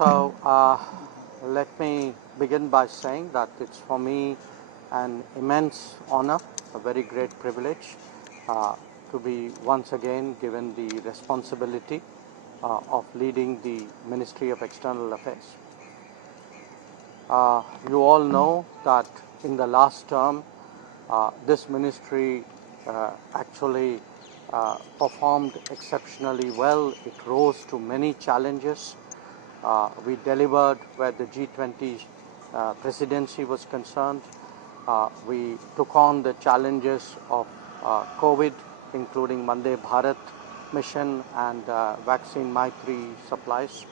Let me begin by saying that it's for me an immense honor, a very great privilege to be once again given the responsibility of leading the Ministry of External Affairs. You all know that in the last term, this ministry actually performed exceptionally well. It rose to many challenges. We delivered where the G20 presidency was concerned. We took on the challenges of COVID, including Vande Bharat mission and vaccine Maitri supplies.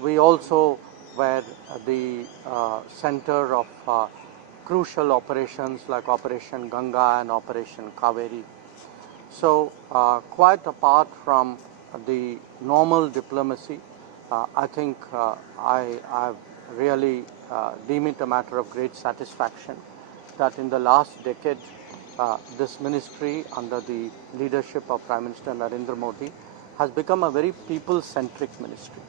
We also were the center of crucial operations like Operation Ganga and Operation Kaveri. So quite apart from the normal diplomacy, I think I really deem it a matter of great satisfaction that in the last decade, this ministry under the leadership of Prime Minister Narendra Modi has become a very people-centric ministry.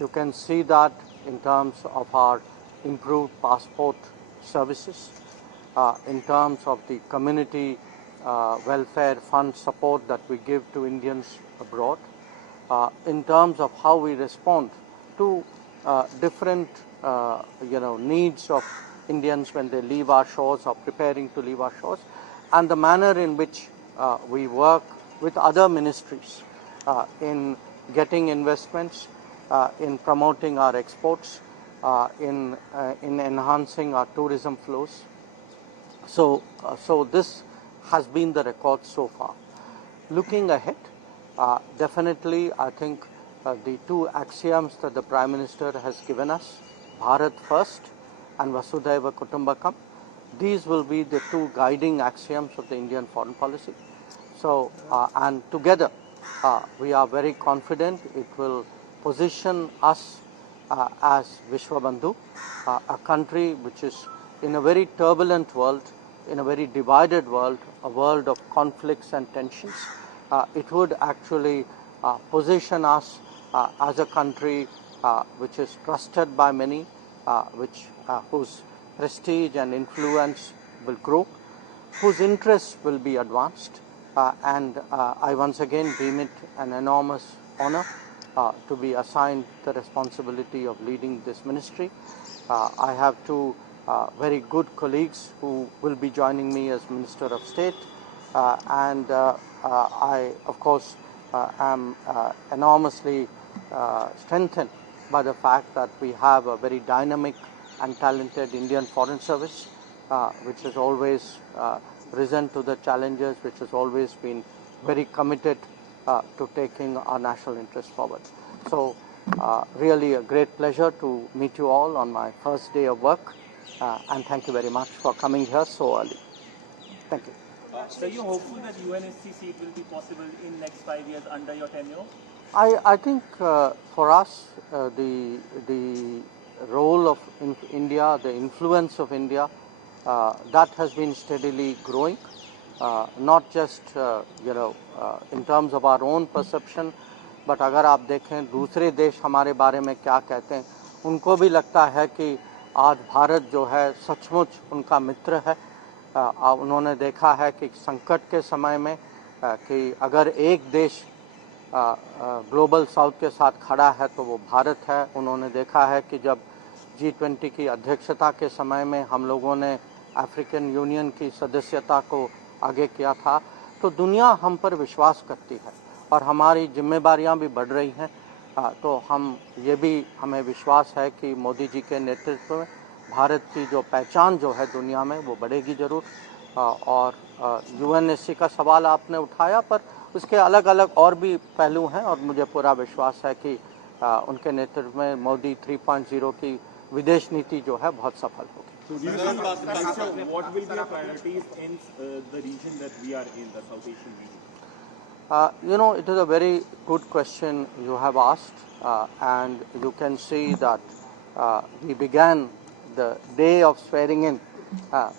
You can see that in terms of our improved passport services, in terms of the community welfare fund support that we give to Indians abroad, in terms of how we respond to different needs of Indians when they leave our shores or preparing to leave our shores, and the manner in which we work with other ministries in getting investments, in promoting our exports, in enhancing our tourism flows. So this has been the record so far. Looking ahead, definitely I think the two axioms that the Prime Minister has given us, Bharat First and Vasudhaiva Kutumbakam, these will be the two guiding axioms of the Indian foreign policy. So, and together we are very confident it will position us as Vishwabandhu, a country which is in a very turbulent world, in a very divided world, a world of conflicts and tensions. It would actually position us as a country which is trusted by many, whose prestige and influence will grow, whose interests will be advanced, and I once again deem it an enormous honor to be assigned the responsibility of leading this ministry. I have two very good colleagues who will be joining me as Minister of State, and I, of course, am enormously strengthened by the fact that we have a very dynamic and talented Indian Foreign Service, which has always risen to the challenges, which has always been very committed to taking our national interest forward. So really a great pleasure to meet you all on my first day of work, and thank you very much for coming here so early. Thank you. So you're hopeful that UNSC seat will be possible in next 5 years under your tenure? I think for us the role of India, the influence of India, that has been steadily growing, not just in terms of our own perception, but अगर आप देखें दूसरे देश हमारे बारे में क्या कहते हैं, उनको भी लगता है कि आज भारत जो है सचमुच उनका मित्र है. उन्होंने देखा है कि संकट के समय में कि अगर एक देश ग्लोबल साउथ के साथ खड़ा है तो वो भारत है. उन्होंने देखा है कि जब G20 की अध्यक्षता के समय में हम लोगों ने अफ्रीकन यूनियन की सदस्यता को आगे किया था, तो दुनिया हम पर विश्वास करती है और हमारी जिम्मेदारियां भी बढ़ रही हैं. तो हमें विश्वास है कि मोदी जी के नेतृत्व में भारत की जो पहचान जो है दुनिया में वो बढ़ेगी ज़रूर. और UNSC का सवाल आपने उठाया, पर उसके अलग अलग और भी पहलू हैं और मुझे पूरा विश्वास है कि उनके नेतृत्व में मोदी 3.0 की विदेश नीति जो है बहुत सफल होगी. What will be your priorities in the region that we are in, the South Asian region? It is a very good question you have asked, and you can see that we began the day of swearing in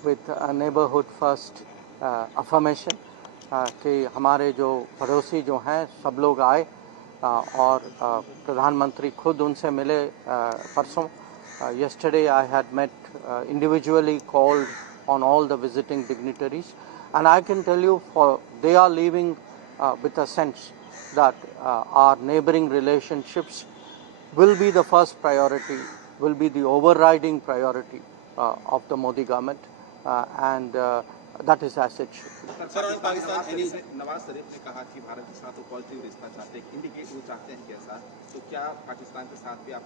with a neighborhood first affirmation कि हमारे जो पड़ोसी जो हैं सब लोग आए और प्रधानमंत्री खुद उनसे मिले परसों. Yesterday I had met individually called on all the visiting dignitaries, and I can tell you they are leaving with a sense that our neighboring relationships will be the first priority, will be the overriding priority of the Modi government, and that is as it should be. Nawaz Sharif ने कहा कि भारत के साथ वो positive रिश्ता चाहते हैं, indicate वो चाहते हैं कैसा, तो क्या पाकिस्तान के साथ भी आप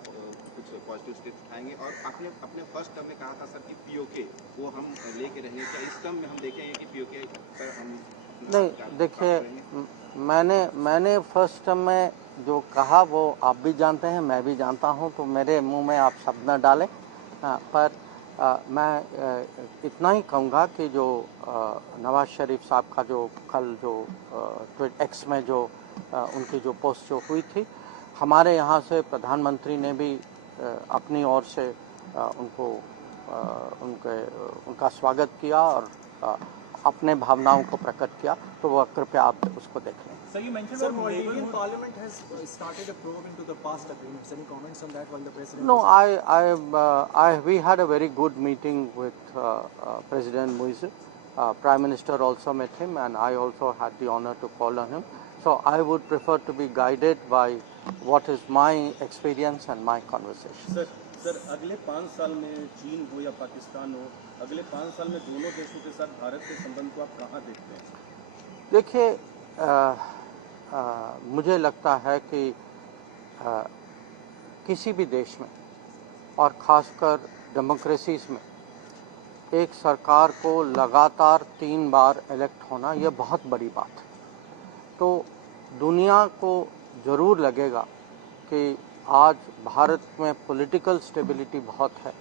कुछ पॉजिटिव स्टेप उठाएंगे? और आपने अपने फर्स्ट टर्म में कहा था सर कि पीओके वो हम लेके रहेंगे, क्या इस टर्म में हम देखेंगे कि पीओके पर हम नहीं? देखिए, मैंने फर्स्ट टर्म में जो कहा वो आप भी जानते हैं, मैं भी जानता हूं, तो मेरे मुंह में आप शब्द न डालें. पर मैं इतना ही कहूँगा कि जो नवाज शरीफ साहब का जो कल जो ट्वीट एक्स में जो उनकी जो पोस्ट जो हुई थी, हमारे यहाँ से प्रधानमंत्री ने भी अपनी ओर से उनका स्वागत किया और अपने भावनाओं को प्रकट किया, तो वह कृपया आप उसको देख लें. Sir, you mentioned that Maldivian Parliament has started a probe into the past agreements. Any comments on that while the president? No, we had a very good meeting with President Moise. Prime Minister also met him, and I also had the honor to call on him. So I would prefer to be guided by what is my experience and my conversation. Sir अगले 5 साल में चीन हो या पाकिस्तान हो, अगले 5 साल में दोनों देशों के साथ भारत के संबंध को आप कहाँ देखते हैं? देखिए, मुझे लगता है कि किसी भी देश में और ख़ासकर डेमोक्रेसीज में एक सरकार को लगातार 3 बार इलेक्ट होना यह बहुत बड़ी बात है. तो दुनिया को ज़रूर लगेगा कि आज भारत में पॉलिटिकल स्टेबिलिटी बहुत है.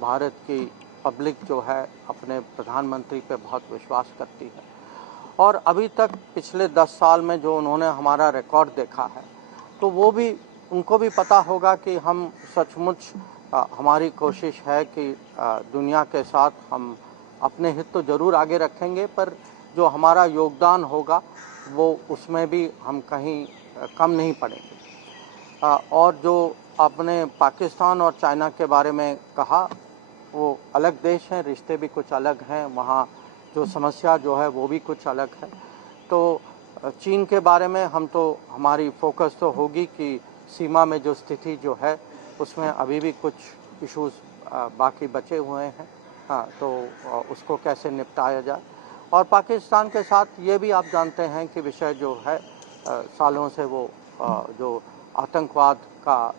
भारत की पब्लिक जो है अपने प्रधानमंत्री पे बहुत विश्वास करती है, और अभी तक पिछले 10 साल में जो उन्होंने हमारा रिकॉर्ड देखा है, तो वो भी उनको भी पता होगा कि हम सचमुच हमारी कोशिश है कि दुनिया के साथ हम अपने हित तो ज़रूर आगे रखेंगे, पर जो हमारा योगदान होगा वो उसमें भी हम कहीं कम नहीं पड़ेंगे. और जो आपने पाकिस्तान और चाइना के बारे में कहा, वो अलग देश हैं, रिश्ते भी कुछ अलग हैं, वहाँ जो समस्या जो है वो भी कुछ अलग है. तो चीन के बारे में हमारी फोकस तो होगी कि सीमा में जो स्थिति जो है उसमें अभी भी कुछ इश्यूज बाकी बचे हुए हैं, तो उसको कैसे निपटाया जाए. और पाकिस्तान के साथ ये भी आप जानते हैं कि विषय जो है सालों से वो जो आतंकवाद का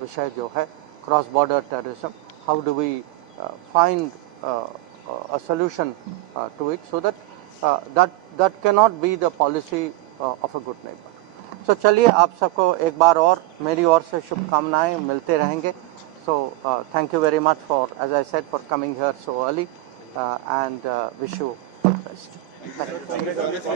विषय जो है, cross border terrorism, how do we find a solution to it, so that that cannot be the policy of a good neighbor. So चलिए, आप सबको एक बार और मेरी ओर से शुभकामनाएं मिलते रहेंगे. So thank you very much for, as I said, for coming here so early, and wish you all the best. Thank you.